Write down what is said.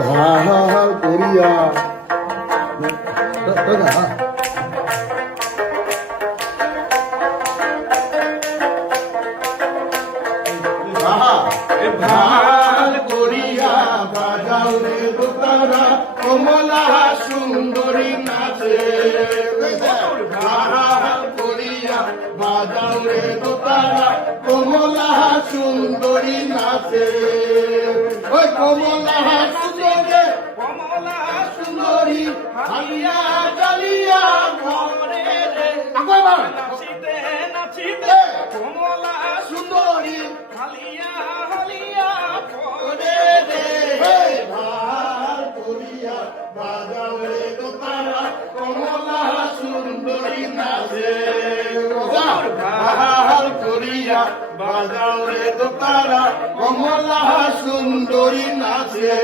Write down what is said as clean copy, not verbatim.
ভাল করিয়া ভাল করিয়া বাজাও রে দোতারা কমলা সুন্দরী নাচে ভাল করিয়া বাজাও রে দোতারা কমলা সুন্দরী নাচে ওই কমলা সুন্দরী কমলা সুন্দরী হালিয়া জালিয়া ঘরে রে নাচিতে নাচিতে কমলা সুন্দরী হালিয়া হালিয়া ঘরে রে ভাল করিয়া বাজাও রে দোতারা কমলা সুন্দরী নাচে ভাল করিয়া বাজাও রে দোতারা কমলা সুন্দরী নাচে